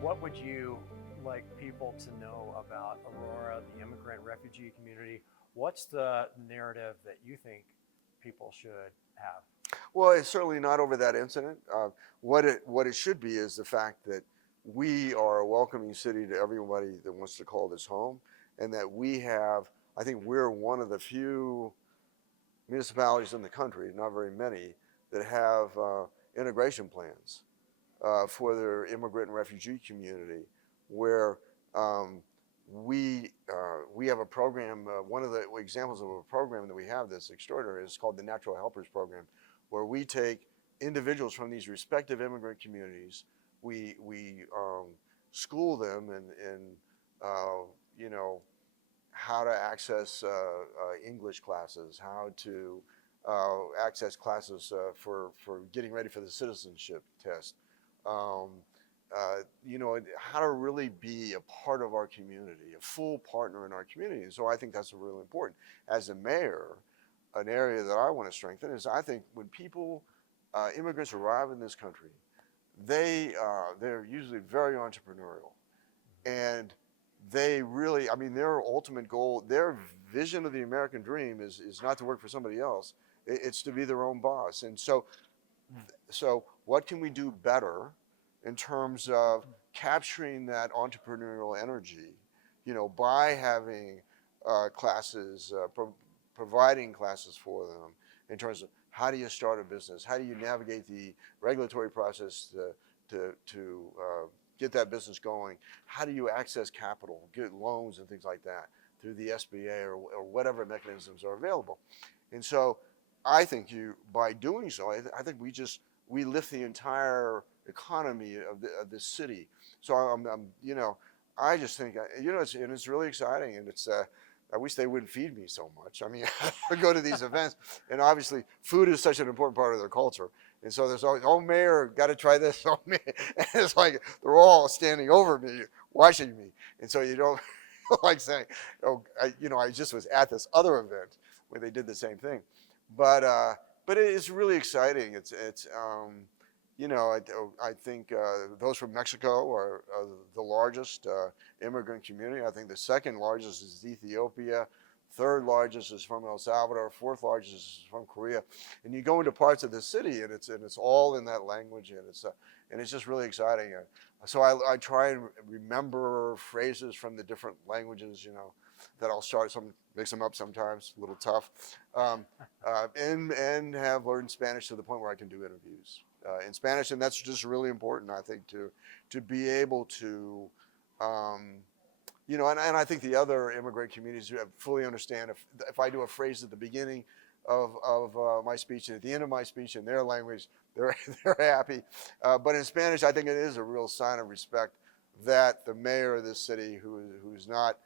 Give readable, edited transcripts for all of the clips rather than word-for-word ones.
What would you like people to know about Aurora, the immigrant refugee community? What's the narrative that you think people should have? Well, it's certainly not over that incident. What it should be is the fact that we are a welcoming city to everybody that wants to call this home, and that we have. I think we're one of the few municipalities in the country, not very many, that have integration plans for their immigrant and refugee community, where we have a program. One of the examples of a program that we have that's extraordinary is called the Natural Helpers Program, where we take individuals from these respective immigrant communities, we school them in you know, how to access English classes, how to access classes for getting ready for the citizenship test. Um, you know, how to really be a part of our community, a full partner in our community. And so I think that's really important. As a mayor, an area that I want to strengthen is, I think when people, immigrants arrive in this country, they're usually very entrepreneurial, and they really, I mean, their ultimate goal, their vision of the American dream is not to work for somebody else. It's to be their own boss. And so what can we do better in terms of capturing that entrepreneurial energy, you know, by having classes, providing classes for them in terms of how do you start a business, how do you navigate the regulatory process to get that business going, how do you access capital, get loans and things like that through the SBA or whatever mechanisms are available. And so I think by doing so, I think we lift the entire economy of this city. So I'm you know, I just think, you know, it's really exciting, and I wish they wouldn't feed me so much. I mean, I go to these events, and obviously food is such an important part of their culture. And so there's always, oh, mayor, got to try this. Oh, man. And it's like they're all standing over me, watching me. And so you don't like saying, oh, you know, I just was at this other event where they did the same thing. But it's really exciting. You know, I think those from Mexico are the largest immigrant community. I think the second largest is Ethiopia. Third largest is from El Salvador. Fourth largest is from Korea. And you go into parts of the city, and it's all in that language, and it's just really exciting. So I try and remember phrases from the different languages, you know, that I'll mix them up sometimes, a little tough, and have learned Spanish to the point where I can do interviews in Spanish, and that's just really important, I think, to be able to, you know, and I think the other immigrant communities fully understand if I do a phrase at the beginning of my speech and at the end of my speech in their language, they're happy. But in Spanish, I think it is a real sign of respect that the mayor of this city, who's not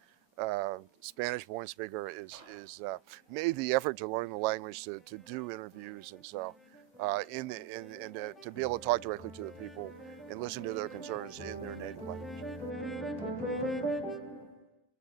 Spanish-born speaker, is made the effort to learn the language to do interviews, and so and to be able to talk directly to the people and listen to their concerns in their native language.